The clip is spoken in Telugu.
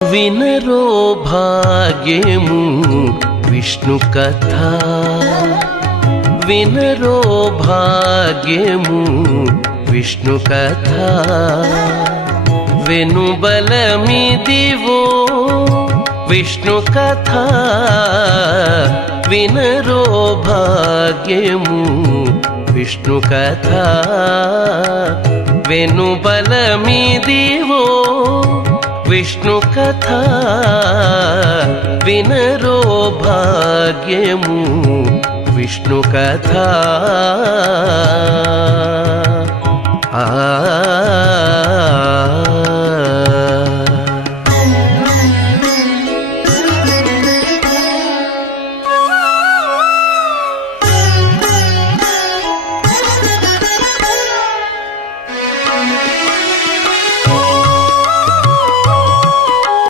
వినరో భాగ్యము విష్ణు కథ, వినరో భాగ్యము విష్ణు కథ. వెనుబలమిదివో విష్ణు కథ, వినరో భాగ్యము విష్ణు కథ. వెనుబలమిదివో విష్ణు కథ, వినరో భాగ్యము విష్ణు కథ. ఆ